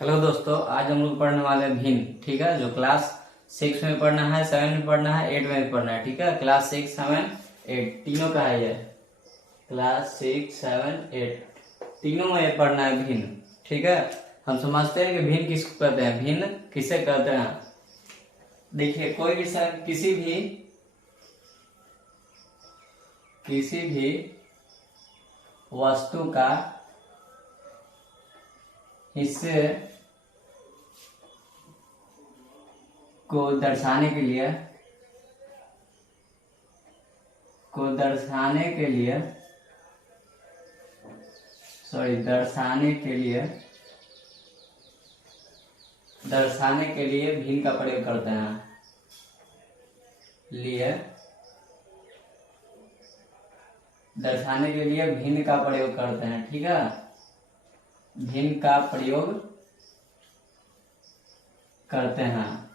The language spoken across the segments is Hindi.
हेलो दोस्तों, आज हम लोग पढ़ने वाले हैं भिन्न। ठीक है, जो क्लास 6 में पढ़ना है, 7 में पढ़ना है, 8 में भी पढ़ना है। ठीक है, क्लास 6, 7, 8 तीनों का है ये। क्लास 6, 7, 8 तीनों में ये पढ़ना है भिन्न। ठीक है, हम समझते हैं कि भिन्न किसको कहते हैं, भिन्न किसे कहते हैं। देखिए, कोई भी किसी भी वस्तु का हिस्से को दर्शाने के लिए भिन्न का प्रयोग करते हैं। दर्शाने के लिए भिन्न का प्रयोग करते हैं। ठीक है, भिन्न का प्रयोग करते हैं।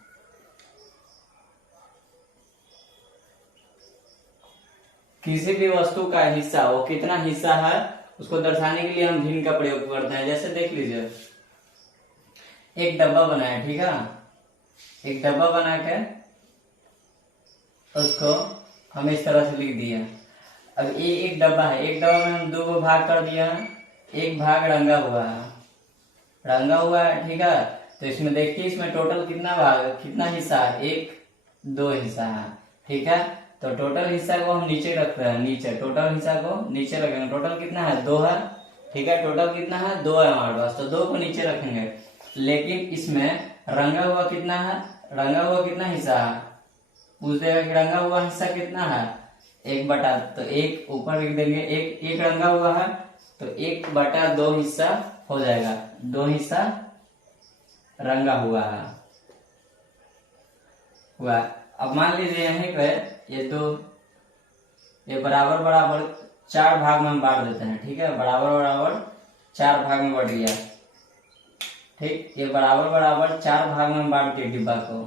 किसी भी वस्तु का हिस्सा, वो कितना हिस्सा है उसको दर्शाने के लिए हम भिन्न का प्रयोग करते हैं। जैसे देख लीजिए, एक डब्बा बना है। ठीक है, एक डब्बा बना के उसको हम इस तरह से लिख दिए। अब ये एक डब्बा है, एक डब्बा में हम दो भाग कर दिया है। एक भाग रंगा हुआ है। ठीक है, तो इसमें देखिए, इसमें टोटल कितना हिस्सा है, एक दो हिस्सा है। ठीक है, तो टोटल हिस्सा को हम नीचे रखते हैं, टोटल हिस्सा को नीचे रखेंगे। टोटल कितना है, दो है। ठीक है, टोटल कितना है, दो है हमारे पास, तो दो को नीचे रखेंगे। लेकिन इसमें रंगा हुआ कितना हिस्सा है, पूछ देगा कि रंगा हुआ हिस्सा कितना है, 1/, तो एक ऊपर लिख देंगे। एक रंगा हुआ है तो 1/2 हिस्सा हो जाएगा, 2 हिस्सा रंगा हुआ है। अब मान लीजिए यहीं पे ये बराबर 4 भाग में हम बांट देते हैं। ठीक है, बराबर 4 भाग में बढ़ गया। ठीक, ये बराबर 4 भाग में हम बांट दिए डिब्बा को।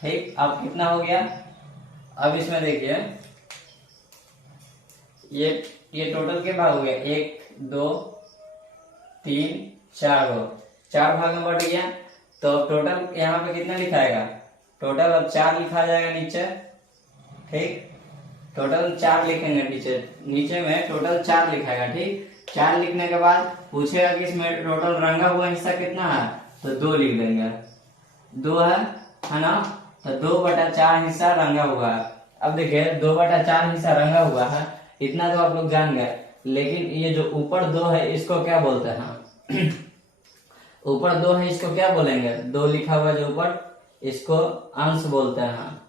ठीक, अब कितना हो गया, अब इसमें देखिए, ये टोटल के भाग हो गया, 1 2 3 4 4 भाग में बढ़ गया। तो टोटल यहाँ पे कितना लिखाएगा, टोटल अब 4 लिखा जाएगा नीचे। ठीक, टोटल 4 लिखेंगे नीचे में टोटल 4 लिखाएगा। ठीक, 4 लिखने के बाद पूछेगा कि इसमें टोटल रंगा हुआ हिस्सा कितना है, तो 2 लिख देंगे। 2 है ना, तो 2/4 हिस्सा रंगा हुआ है। अब देखिए, 2/4 हिस्सा रंगा हुआ है, इतना तो आप लोग जान गए। लेकिन ये जो ऊपर 2 है इसको क्या बोलते हैं ऊपर 2 है इसको क्या बोलेंगे, 2 लिखा हुआ जो ऊपर, इसको अंश बोलते हैं।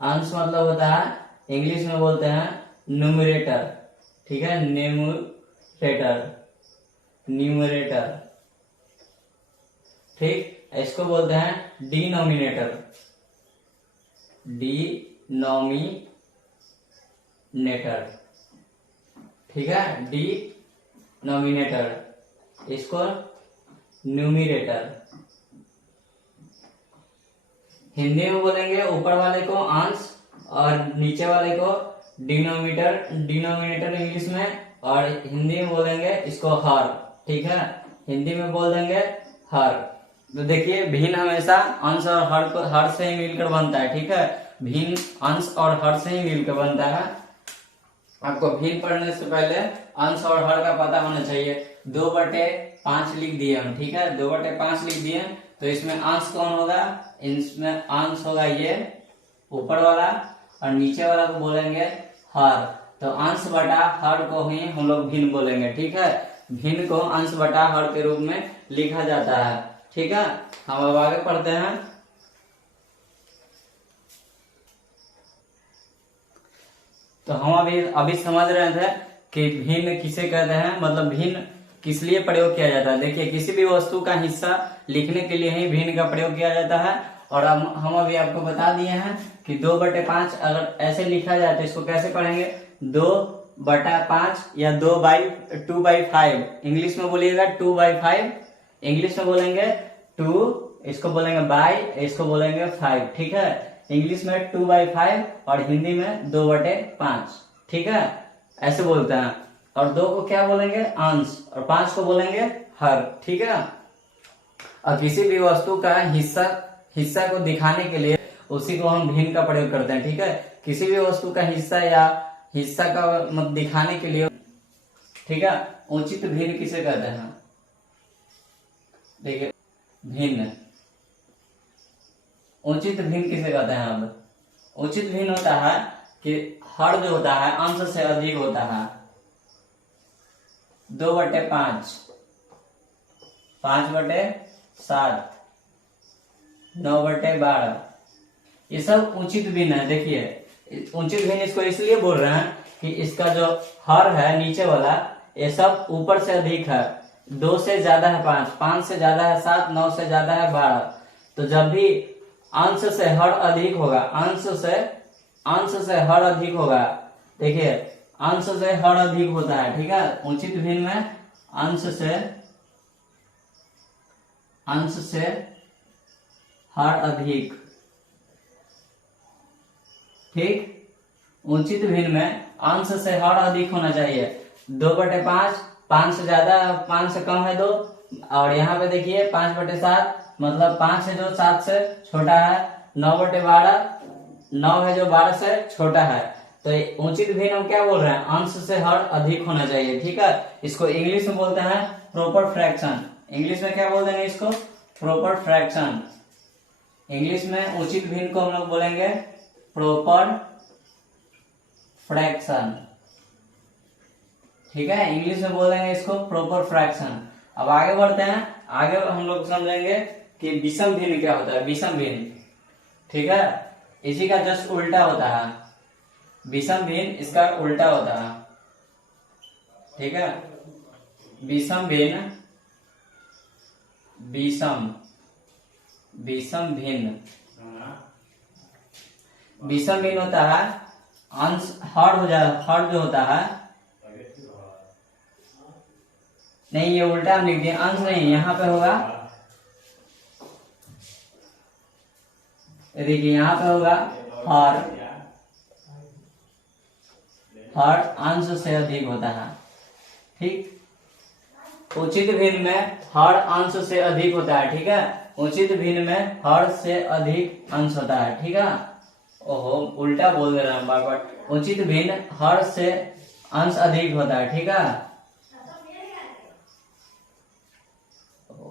अंश मतलब होता है, इंग्लिश में बोलते हैं न्यूमरेटर। ठीक है, न्यूमरेटर। ठीक, इसको बोलते हैं डिनोमिनेटर। ठीक है, डिनोमिनेटर, इसको न्यूमरेटर। हिंदी में बोलेंगे ऊपर वाले को अंश और नीचे वाले को डिनोमिनेटर इंग्लिश में, और हिंदी में बोलेंगे इसको हर। ठीक है, हिंदी में बोल देंगे हर। तो देखिए, भिन्न हमेशा अंश और हर से ही मिलकर बनता है। ठीक है, भिन्न अंश और हर से ही मिलकर बनता है। आपको भिन्न पढ़ने से पहले अंश और हर का पता होना चाहिए। 2/5 लिख दिए हम। ठीक है, 2/5 लिख दिए, तो इसमें अंश कौन होगा, इसमें अंश होगा ये ऊपर वाला, और नीचे वाला को बोलेंगे हर। तो अंश बटा हर को ही हम लोग भिन्न बोलेंगे। ठीक है, भिन्न को अंश बटा हर के रूप में लिखा जाता है। ठीक है, हम अब आगे पढ़ते हैं। तो हम अभी समझ रहे थे कि भिन्न किसे कहते हैं, मतलब भिन्न किस लिए प्रयोग किया जाता है। देखिए, किसी भी वस्तु का हिस्सा लिखने के लिए ही भिन्न का प्रयोग किया जाता है। और अब हम अभी आपको बता दिए हैं कि 2/5 अगर ऐसे लिखा जाए तो इसको कैसे पढ़ेंगे, 2/5 या 2/5। इंग्लिश में बोलिएगा 2/5, इंग्लिश में बोलेंगे 2, इसको बोलेंगे बाई, इसको बोलेंगे 5। ठीक है, इंग्लिश में 2/5 और हिंदी में 2/5। ठीक है, ऐसे बोलते हैं। और 2 को क्या बोलेंगे, अंश, और 5 को बोलेंगे हर। ठीक है। और किसी भी वस्तु का हिस्सा को दिखाने के लिए उसी को हम भिन्न का प्रयोग करते हैं। ठीक है। किसी भी वस्तु का हिस्सा या हिस्सा का मतलब दिखाने के लिए, ठीक है, उचित भिन्न किसे कहते हैं? देखिए, भिन्न, उचित भिन्न किसे कहते हैं? अब उचित भिन्न होता है कि हर जो होता है अंश से अधिक होता है। 2/5, 5/7, 9/12, ये सब उचित भिन्न है। देखिए, उचित भिन्न इसको इसलिए बोल रहे हैं कि इसका जो हर है नीचे वाला, ये सब ऊपर से अधिक है। 2 से ज्यादा है 5, 5 से ज्यादा है 7, 9 से ज्यादा है 12। तो जब भी अंश से हर अधिक होगा, अंश से हर अधिक होगा, देखिए अंश से हर अधिक होता है। ठीक है। उचित भिन्न में अंश से हर अधिक। ठीक। उचित भिन्न में अंश से हर अधिक होना चाहिए। 2/5, 5 से ज्यादा, 5 से कम है 2, और यहाँ पे देखिए 5/7, मतलब 5 है जो 7 से छोटा है। 9/12, 9 है जो 12 से छोटा है। तो उचित भिन्न हम क्या बोल रहे हैं? अंश से हर अधिक होना चाहिए। ठीक है। इसको इंग्लिश में बोलते हैं प्रॉपर फ्रैक्शन। इंग्लिश में क्या बोल देंगे इसको? Proper fraction. इंग्लिश में उचित भिन्न को हम लोग बोलेंगे प्रॉपर फ्रैक्शन। ठीक है। इंग्लिश में बोल देंगे इसको प्रॉपर फ्रैक्शन। अब आगे बढ़ते हैं। आगे हम लोग समझेंगे कि विषम भिन्न क्या होता है। विषम भिन्न, ठीक है, इसी का जस्ट उल्टा होता है। विषम भिन्न इसका उल्टा होता है। ठीक है। विषम भिन्न, विषम भिन्न, विषम भिन्न होता है अंश हर जो होता है, नहीं ये उल्टा हम लिख दिए, अंश नहीं, यहाँ पे होगा, देखिए यहाँ पे होगा हर अंश से अधिक होता है। ठीक। उचित भिन्न में हर अंश से अधिक होता है। ठीक है। उचित भिन्न में हर से अधिक अंश होता है। ठीक है। ओहो, उल्टा बोल दे रहा हूं बार बार। उचित भिन्न हर से अंश अधिक होता है। ठीक है।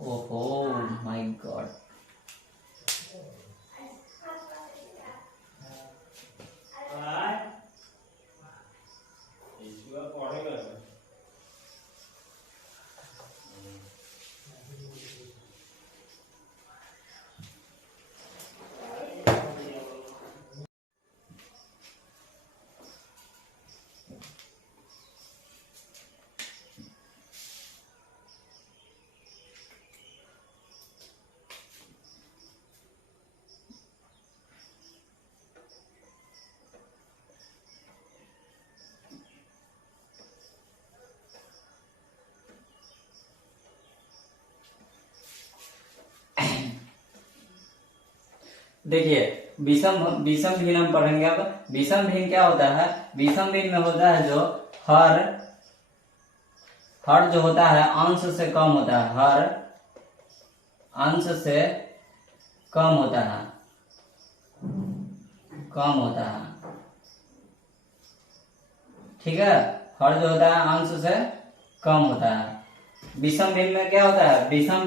ओहो माय गॉड। देखिए, विषम भिन्न हम पढ़ेंगे। अब विषम भिन्न क्या होता है? विषम भिन्न में होता है जो हर जो होता है अंश से कम होता है। हर अंश से कम होता है, ठीक है। हर जो होता है अंश से कम होता है। विषम भिन्न में क्या होता है? विषम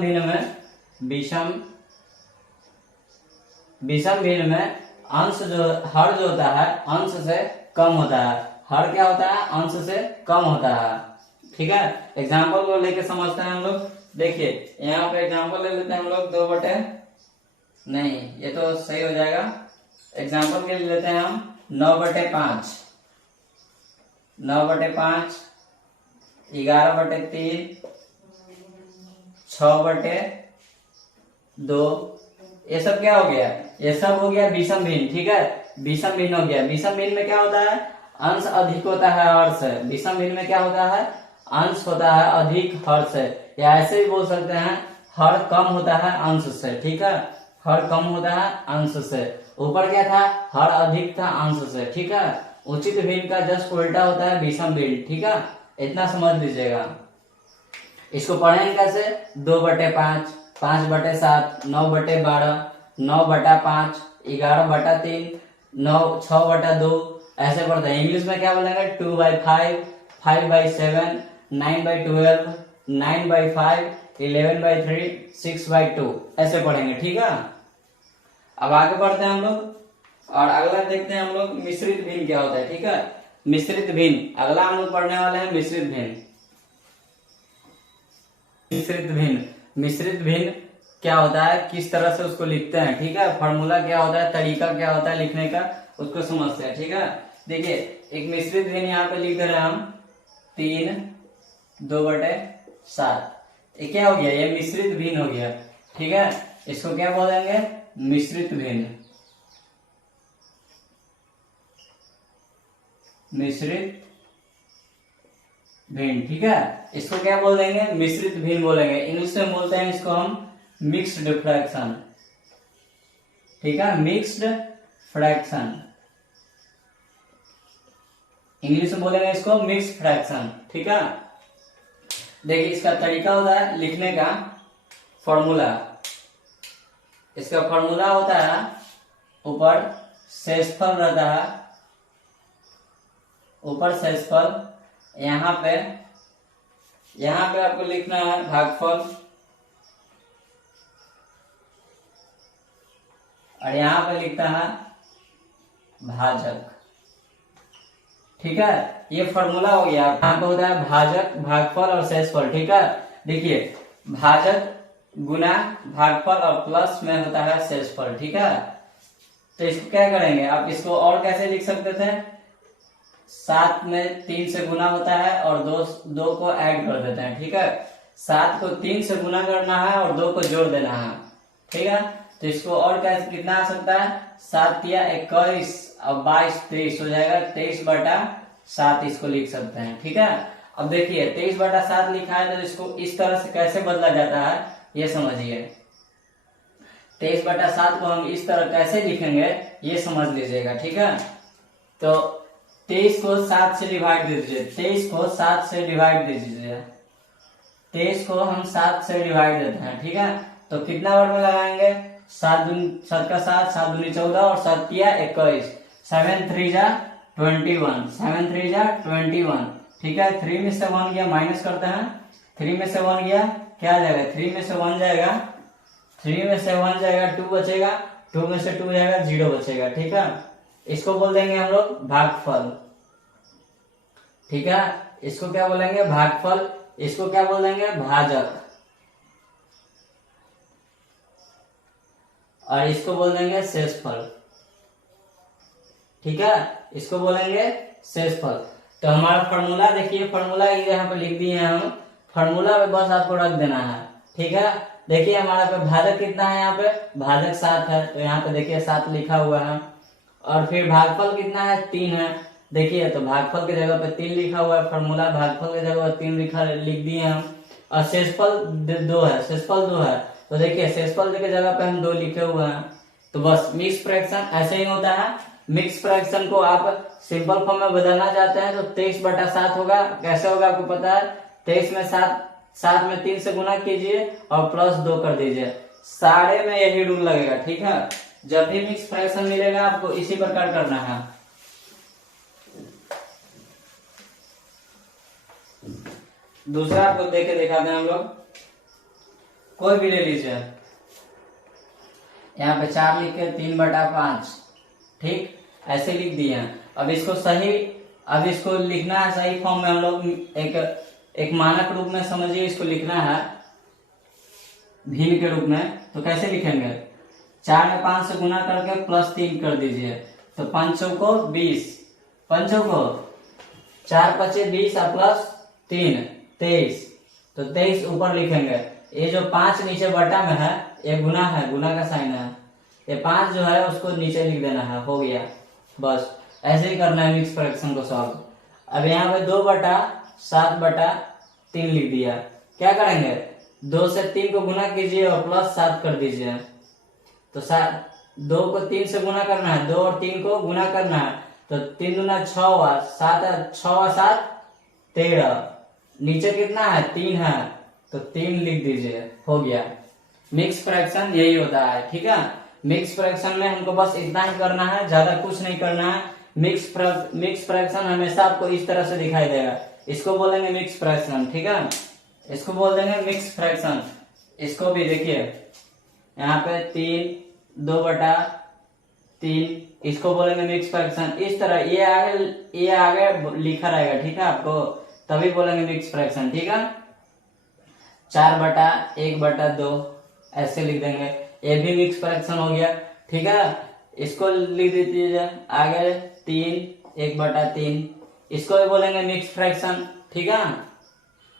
भिन्न में अंश हर जो होता है अंश से कम होता है। हर क्या होता है? अंश से कम होता है। ठीक है। एग्जाम्पल को लेके समझते हैं हम लोग। देखिए यहाँ पे एग्जाम्पल ले लेते हैं हम लोग। 2 नहीं, ये तो सही हो जाएगा। एग्जाम्पल के लिए लेते हैं हम 9/5, 9/5, 11/3, 6/2। ये सब क्या हो गया? ये सब हो गया विषम भिन्न। ठीक है। विषम भिन्न हो गया। विषम भिन्न में क्या होता है? अंश अधिक होता है हर से। विषम भिन्न में क्या होता है? अंश होता है अधिक हर से, या ऐसे भी बोल सकते हैं हर कम होता है अंश से। ठीक है। हर कम होता है अंश से। ऊपर क्या था? हर अधिक था अंश से। ठीक है। उचित भिन्न का जस्ट उल्टा होता है विषम भिन्न। ठीक है। इतना समझ लीजिएगा। इसको पढ़ेंगे कैसे, 2/5, 5/7, 9/12, 9/5, 11/3, 6/2, ऐसे पढ़ते हैं। इंग्लिश में क्या बोलेंगे, 2/5, 5/7, 9/12, 9/5, 11/3, 6/2, ऐसे पढ़ेंगे। ठीक है, अब आगे बढ़ते हैं हम लोग और अगला देखते हैं हम लोग मिश्रित भिन्न क्या होता है। ठीक है, मिश्रित भिन्न अगला हम लोग पढ़ने वाले हैं। मिश्रित भिन्न, मिश्रित भिन्न, मिश्रित भिन्न क्या होता है, किस तरह से उसको लिखते हैं। ठीक है, फॉर्मूला क्या होता है, तरीका क्या होता है लिखने का, उसको समझते हैं। ठीक है, देखिए एक मिश्रित भिन्न यहाँ पे लिख दे रहे हैं हम 3/2/7। ये क्या हो गया, ये मिश्रित भिन्न हो गया। ठीक है, इसको क्या बोलेंगे, मिश्रित भिन्न, मिश्रित भिन्न। ठीक है, इसको क्या बोल देंगे, मिश्रित भिन्न बोलेंगे। इंग्लिश में बोलते हैं इसको हम मिक्स्ड फ्रैक्शन। ठीक है, मिक्स्ड फ्रैक्शन, इंग्लिश में बोलेंगे इसको मिक्स्ड फ्रैक्शन। ठीक है, देखिए इसका तरीका होता है लिखने का, फॉर्मूला, इसका फॉर्मूला होता है ऊपर शेषफल रहता है, ऊपर शेषफल, यहाँ पे आपको लिखना है भागफल, और यहाँ पे लिखता है भाजक। ठीक है, ये फॉर्मूला हो गया। यहाँ पे होता है भाजक, भागफल और शेषफल। ठीक है, देखिए भाजक गुना भागफल और प्लस में होता है शेषफल। ठीक है, तो इसको क्या करेंगे, आप इसको और कैसे लिख सकते थे, 7 में 3 से गुना होता है और 2 को ऐड कर देते हैं। ठीक है, 7 को 3 से गुना करना है और 2 को जोड़ देना है। ठीक है, तो इसको और कैसे कितना आ सकता है, 7 या 21 और 22 23 हो जाएगा, 23/7 इसको लिख सकते हैं। ठीक है, अब देखिए 23/7 लिखा है तो इसको इस तरह से कैसे बदला जाता है ये समझिए। 23/7 को हम इस तरह कैसे लिखेंगे ये समझ लीजिएगा। ठीक है, तो 23 को 7 से डिवाइड दे दीजिए, 23 को 7 से डिवाइड दे दीजिए, 23 को हम 7 से डिवाइड देते हैं। ठीक है, तो कितना बार में लगाएंगे, 7 का 7, 7 दूनी 14 और 7 या 21, 7 3 जा 21, 7 3 जा 21। ठीक है, 3 में से 1 गया, माइनस करते हैं, 3 में से 1 गया, क्या आ जाएगा, 3 में से 1 जाएगा, 3 में से 1 जाएगा, 2 बचेगा, 2 में से 2 जाएगा, 0 बचेगा। ठीक है, इसको बोल देंगे हम लोग भागफल। ठीक है, इसको क्या बोलेंगे, भागफल, इसको क्या बोल देंगे, भाजक, और इसको बोल देंगे शेषफल। ठीक है, इसको बोलेंगे शेषफल। तो हमारा फॉर्मूला देखिए, फॉर्मूला यहाँ पे लिख दिए हैं हम, फॉर्मूला में बस आपको रख देना है। ठीक है, देखिए हमारा पे भाजक कितना है, यहाँ पे भाजक 7 है, तो यहाँ पे देखिए 7 लिखा हुआ है, और फिर भागफल कितना है, 3 है। देखिए तो भागफल की जगह पे 3 लिखा हुआ है, फॉर्मूला भागफल की जगह पे 3 लिख दिए हम, और शेषफल 2 है, शेषफल 2 है, तो देखिए शेषफल की जगह पे हम 2 लिखे हुए हैं। तो बस मिक्स फ्रैक्शन ऐसे ही होता है। मिक्स फ्रैक्शन को आप सिंपल फॉर्म में बदलना चाहते हैं तो 23/7 होगा। कैसे होगा आपको पता है, 23 में 7 में 3 से गुना कीजिए और प्लस 2 कर दीजिए, सारे में यही रूल लगेगा। ठीक है, जब भी मिक्स फ्रैक्शन मिलेगा आपको इसी प्रकार करना है। दूसरा आपको देख के दिखाते हैं हम लोग, कोई भी ले लीजिए, यहाँ पे 4 लिख के 3/5, ठीक ऐसे लिख दिए हैं। अब इसको लिखना है सही फॉर्म में, हम लोग एक मानक रूप में समझिए, इसको लिखना है भिन्न के रूप में। तो कैसे लिखेंगे, 4 में 5 से गुना करके प्लस 3 कर दीजिए, तो 5 को 20, 5 को 4 × 20 और प्लस 3 23, तो 23 ऊपर लिखेंगे। ये जो 5 नीचे बटा में है ये गुना है, गुना का साइन है, ये 5 जो है उसको नीचे लिख देना है, हो गया। बस ऐसे ही करना है मिक्स फ्रैक्शन को सॉल्व। अब यहाँ पे 2/7/3 लिख दिया, क्या करेंगे, 2 से 3 को गुना कीजिए और प्लस 7 कर दीजिए, तो 2 को 3 से गुना करना है, 2 और 3 को गुना करना है, तो 3 दूना 6 हुआ, 7 6 और 7 13, नीचे कितना है 3 है तो 3 लिख दीजिए, हो गया। मिक्स फ्रैक्शन यही होता है, ठीक है। मिक्स फ्रैक्शन में हमको बस इतना ही करना है, ज्यादा कुछ नहीं करना है। मिक्स फ्रैक्शन हमेशा आपको इस तरह से दिखाई देगा, इसको बोलेंगे मिक्स फ्रैक्शन, ठीक है। इसको बोल देंगे मिक्स फ्रैक्शन। इसको भी देखिए यहाँ पे 3/2/3, इसको बोलेंगे मिक्स फ्रैक्शन। इस तरह ये आगे लिखा रहेगा, ठीक है, आपको तभी बोलेंगे मिक्स फ्रैक्शन, ठीक है। 4/1/2 ऐसे लिख देंगे, ये भी मिक्स फ्रैक्शन हो गया, ठीक है। इसको लिख दीजिए आगे 3/1/3, इसको भी बोलेंगे मिक्स फ्रैक्शन, ठीक है।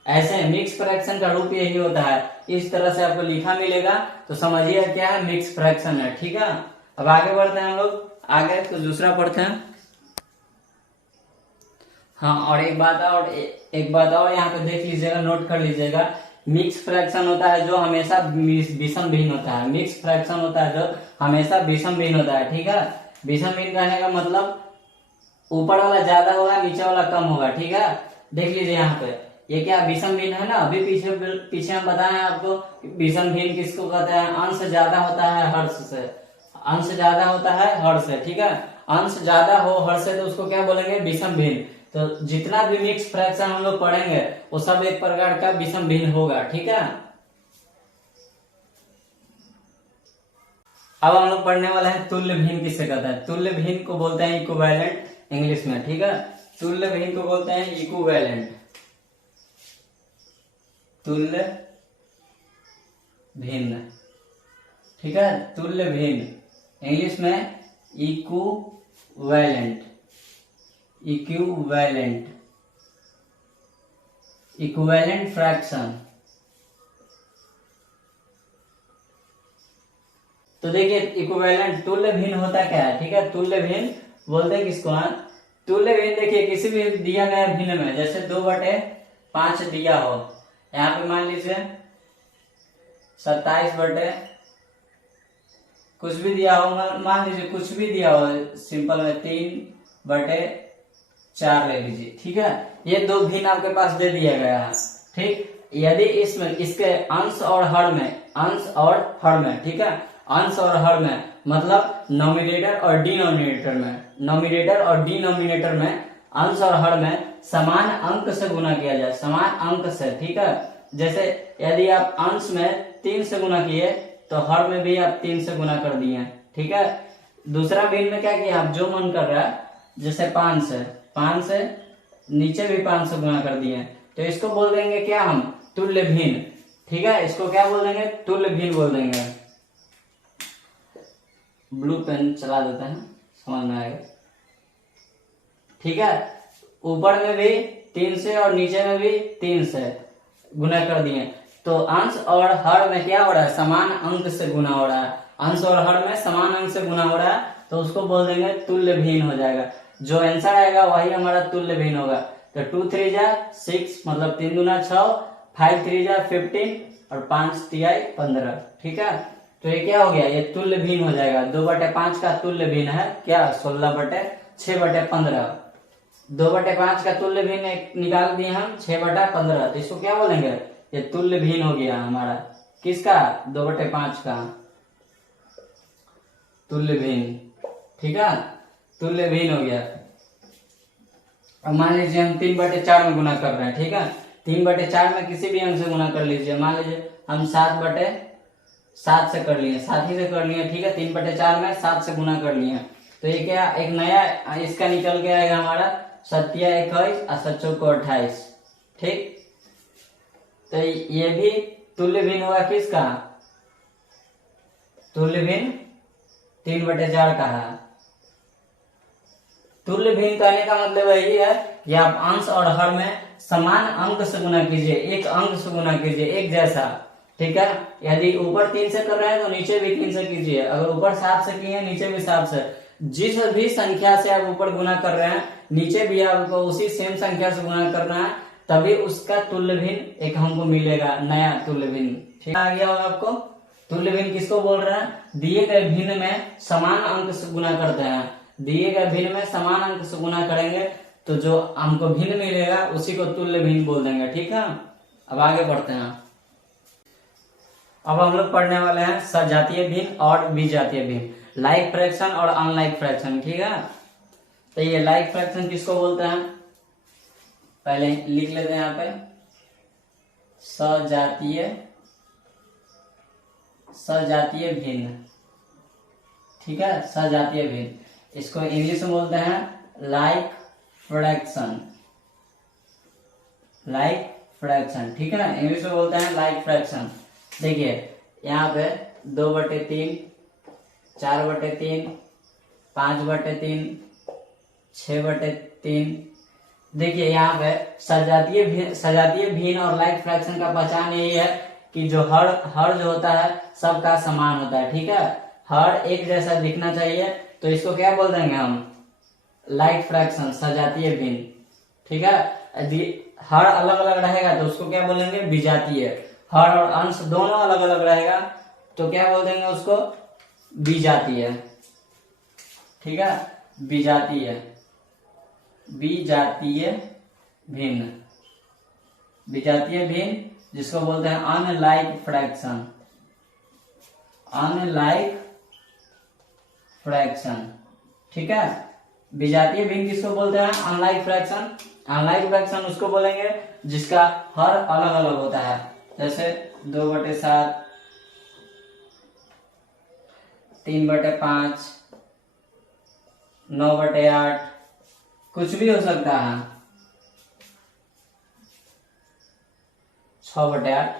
ऐसे मिक्स फ्रैक्शन का रूप यही होता है, इस तरह से आपको लिखा मिलेगा तो समझिए क्या है, मिक्स फ्रैक्शन है, ठीक है। अब आगे बढ़ते हैं हम लोग, आगे तो दूसरा पढ़ते हैं। हाँ, और एक बात और यहाँ पे देख लीजिएगा, नोट कर लीजिएगा। मिक्स फ्रैक्शन होता है जो हमेशा विषम भिन्न होता है। मिक्स फ्रैक्शन होता है जो हमेशा विषम भिन्न होता है, ठीक है। विषम भिन्न कहने का मतलब ऊपर वाला ज्यादा होगा, नीचे वाला कम होगा, ठीक है। देख लीजिए यहाँ पे, ये क्या विषम भिन्न है ना। अभी पीछे हम बताए आपको विषम भिन्न किसको कहते हैं, अंश ज्यादा होता है हर्ष से, अंश ज्यादा होता है हर्ष से, ठीक है। अंश ज्यादा हो हर्ष से तो उसको क्या बोलेंगे, विषम भिन्न। तो जितना भी मिक्स फ्रैक्शन हम लोग पढ़ेंगे वो सब एक प्रकार का विषम भिन्न होगा, ठीक है। अब हम लोग पढ़ने वाले हैं तुल्य भिन्न किसे कहते हैं। तुल्य भिन्न को बोलते हैं इक्विवेलेंट इंग्लिश में, ठीक है। तुल्य भिन्न को बोलते हैं इक्विवेलेंट, तुल्य भिन्न, ठीक है। तुल्य भिन्न इंग्लिश में इक्विवेलेंट, इक्विवेलेंट फ्रैक्शन। तो देखिए इक्विवेलेंट तुल्य भिन्न होता क्या है, ठीक है। तुल्य भिन्न बोलते हैं किसको, तुल्य भिन्न देखिए किसी भी दिया गया भिन्न में, जैसे 2/5 दिया हो, यहाँ पे मान लीजिए 27 कुछ भी दिया हो, मान लीजिए कुछ भी दिया हो, सिंपल में 3/4 ले लीजिए, ठीक है। ये दो भिन्न आपके पास दे दिया गया है, ठीक। यदि इसमें इसके अंश और हर में, ठीक है, अंश और हर में मतलब नॉमिनेटर और डिनोमिनेटर में अंश और हर में समान अंक से गुना किया जाए, समान अंक से, ठीक है। जैसे यदि आप अंश में 3 से गुना किए तो हर में भी आप 3 से गुना कर दिए, ठीक है। दूसरा भिन्न में क्या किया, आप जो मन कर रहा है, जैसे 5 से नीचे भी 5 से गुना कर दिए, तो इसको बोल देंगे क्या हम, तुल्य भिन्न, ठीक है। इसको क्या बोल देंगे, तुल्य भिन्न बोल देंगे। ब्लू पेन चला देते हैं, समझ में आएगा, ठीक है। ऊपर में भी 3 से और नीचे में भी 3 से गुना कर दिए, तो अंश और हर में क्या हो रहा है, समान अंक से गुना हो रहा है। अंश और हर में समान अंक से गुना हो रहा है तो उसको बोल देंगे तुल्य भिन्न हो जाएगा। जो आंसर आएगा वही हमारा तुल्य भिन्न होगा। तो 2 3 जा 6 मतलब 3 दूना 6, 5 3 जा 15 और 5 तिहाई 15, ठीक है। तो ये क्या हो गया, ये तुल्य भिन्न हो जाएगा। 2/5 का तुल्य भिन्न है क्या, 16/6/15। 2/5 का तुल्य भिन्न निकाल दिए हम 6/15, तो इसको क्या बोलेंगे, ये तुल्य भिन्न हो गया हमारा, किसका, 2/5 का तुल्य भिन्न, ठीक है। तुल्य भिन्न हो गया। अब मान लीजिए हम 3/4 में गुना कर रहे हैं, ठीक है। 3/4 में किसी भी अंक से गुना कर लीजिए, मान लीजिए हम 7/7 से कर लिए, 7 ही से कर लिए, ठीक है। 3/4 में 7 से गुना कर लिए, तो ये क्या, एक नया इसका निकल के आएगा हमारा 7 या 21 और 7 चौको 28, ठीक। तो ये भी तुल्य भिन्न होगा किसका, तुल्य भिन्न 3/4 का है। तुल्य भिन्न कहने का मतलब यही है कि आप अंश और हर में समान अंक से गुना कीजिए, एक अंक से गुना कीजिए, एक जैसा, ठीक है। यदि ऊपर 3 से कर रहे हैं तो नीचे भी 3 से कीजिए, अगर ऊपर 7 से किए नीचे भी 7 से, जिस भी संख्या से आप ऊपर गुना कर रहे हैं नीचे भी आपको उसी सेम संख्या से गुना करना है, तभी उसका तुल्य भिन्न एक हमको मिलेगा, नया तुल्य भिन्न, ठीक आ गया होगा आपको। तुल्य भिन्न किसको बोल रहे हैं, दिए गए भिन्न में समान अंक से गुना करते हैं, दिए गए भिन्न में समान अंक से गुना करेंगे तो जो हमको भिन्न मिलेगा उसी को तुल्य भिन्न बोल देंगे। ठीक है, अब आगे बढ़ते हैं। अब हम लोग पढ़ने वाले हैं सजातीय भिन्न और विजातीय भिन्न, लाइक फ्रैक्शन और अनलाइक फ्रैक्शन। ठीक है, तो ये लाइक फ्रैक्शन किसको बोलते हैं, पहले लिख लेते हैं यहाँ पे, सजातीय भिन्न। ठीक है, सजातीय भिन्न, इसको इंग्लिश में बोलते हैं लाइक फ्रैक्शन। ठीक है ना, इंग्लिश में बोलते हैं लाइक फ्रैक्शन। देखिए यहाँ पे 2/3, 4/3, 5/3, 6/3। देखिए यहाँ पे सजातीय भिन्न और लाइक फ्रैक्शन का पहचान यही है कि जो हर जो होता है सबका समान होता है। ठीक है, हर एक जैसा दिखना चाहिए, तो इसको क्या बोल देंगे हम, लाइक फ्रैक्शन, सजातीय भिन्न। ठीक है, यदि हर अलग अलग रहेगा तो उसको क्या बोलेंगे, विजातीय। हर और अंश दोनों अलग अलग रहेगा तो क्या बोल देंगे उसको, विजातीय। ठीक है, विजातीय भिन्न, जिसको बोलते हैं अनलाइक फ्रैक्शन। ठीक है, विजातीय भिन्न किसको बोलते हैं, अनलाइक फ्रैक्शन उसको बोलेंगे जिसका हर अलग अलग होता है, जैसे 2/7, 3/5, 9/8, कुछ भी हो सकता है, 6/8,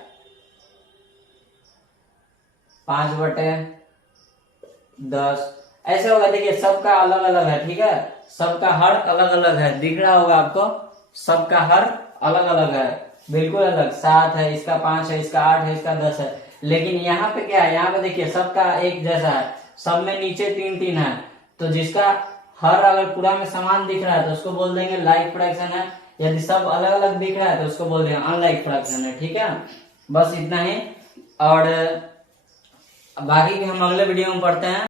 5/10, ऐसे होगा। देखिए सबका अलग अलग है। ठीक है, सबका हर अलग अलग है, दिख रहा होगा आपको, सबका हर अलग अलग है, बिल्कुल अलग। 7 है, इसका 5 है, इसका 8 है, इसका 10 है। लेकिन यहाँ पे क्या है, यहाँ पे देखिए सबका एक जैसा है, सब में नीचे 3-3 है, तो जिसका हर अगर पूरा में समान दिख रहा है तो उसको बोल देंगे लाइक फ्रैक्शन है। यदि सब अलग अलग दिख रहा है तो उसको बोल देंगे अनलाइक फ्रैक्शन है। ठीक है, बस इतना ही, और बाकी के हम अगले वीडियो में पढ़ते हैं।